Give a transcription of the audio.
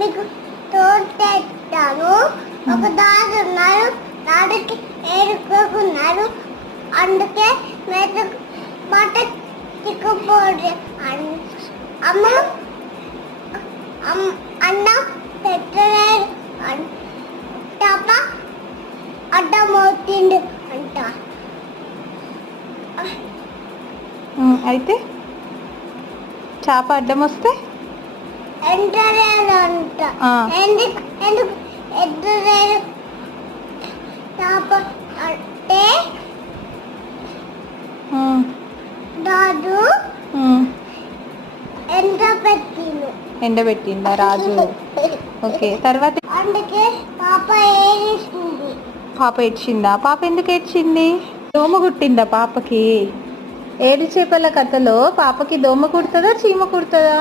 నీకు తోటెట్టాను. ఒక దాడు ఉన్నారు, దాడికి ఏడుకోకున్నారు. అందుకే మెదకు బట్ట చిక్కుపోడు. అమ్మ అన్నం పెట్టలేదు తప్ప అడ్డమవుతుంది అంట. అయితే చేప అడ్డం వస్తే ఎంటలేదు అంట. ఎందుకు ఎందుకు ఎద్దలేదు చేప అంటే దాదు ఎండబెట్టిందా రాజు? ఓకే, తర్వాత అందుకే పాప ఏడిస్తుంది. పాప ఏడ్చిందా? పాప ఎందుకు ఏడ్చింది? దోమ కుట్టిందా పాపకి? ఏడు చేపల కథలో పాపకి దోమ కుడుతుందా చీమ కుడుతుందా?